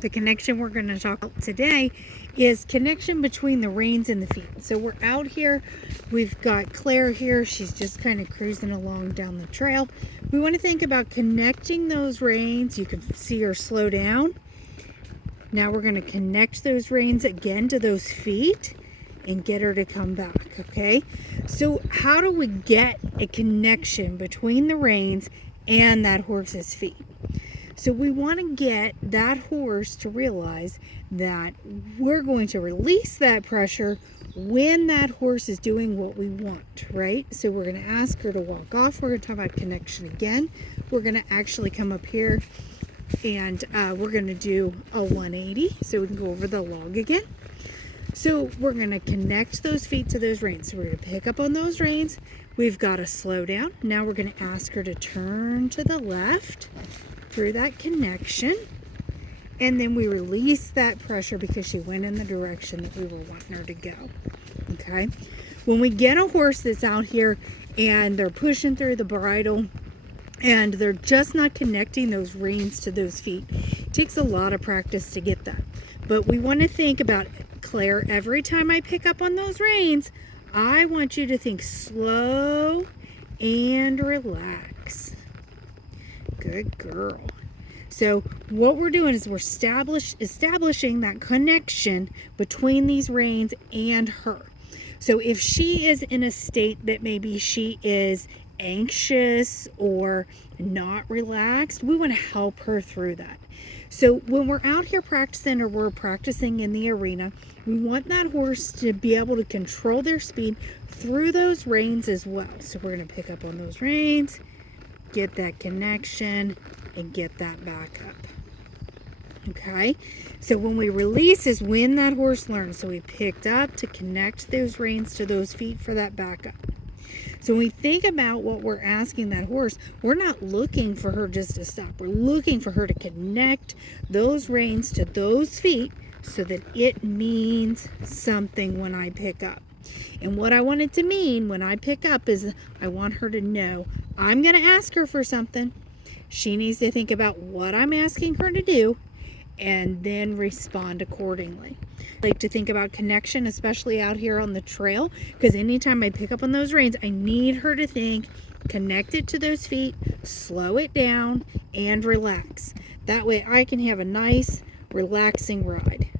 The connection we're going to talk about today is connection between the reins and the feet. So we're out here, we've got Claire here, she's just kind of cruising along down the trail. We want to think about connecting those reins. You can see her slow down. Now we're going to connect those reins again to those feet and get her to come back, okay? So how do we get a connection between the reins and that horse's feet? So we want to get that horse to realize that we're going to release that pressure when that horse is doing what we want, right? So we're going to ask her to walk off. We're going to talk about connection again. We're going to actually come up here and we're going to do a 180 so we can go over the log again. So we're going to connect those feet to those reins. So we're going to pick up on those reins. We've got to slow down. Now we're going to ask her to turn to the left through that connection, and then we release that pressure because she went in the direction that we were wanting her to go. Okay, when we get a horse that's out here and they're pushing through the bridle and they're just not connecting those reins to those feet, it takes a lot of practice to get that. But we want to think about, Claire, every time I pick up on those reins, I want you to think slow and relax. Good girl. So what we're doing is we're establishing that connection between these reins and her. So if she is in a state that maybe she is anxious or not relaxed, we want to help her through that. So when we're out here practicing, or we're practicing in the arena, we want that horse to be able to control their speed through those reins as well. So we're going to pick up on those reins, get that connection, and get that back up. Okay, so when we release is when that horse learns. So we picked up to connect those reins to those feet for that backup. So when we think about what we're asking that horse, we're not looking for her just to stop. We're looking for her to connect those reins to those feet so that it means something when I pick up. And what I want it to mean when I pick up is I want her to know I'm going to ask her for something. She needs to think about what I'm asking her to do and then respond accordingly. I like to think about connection, especially out here on the trail, because anytime I pick up on those reins, I need her to think, connect it to those feet, slow it down, and relax. That way I can have a nice, relaxing ride.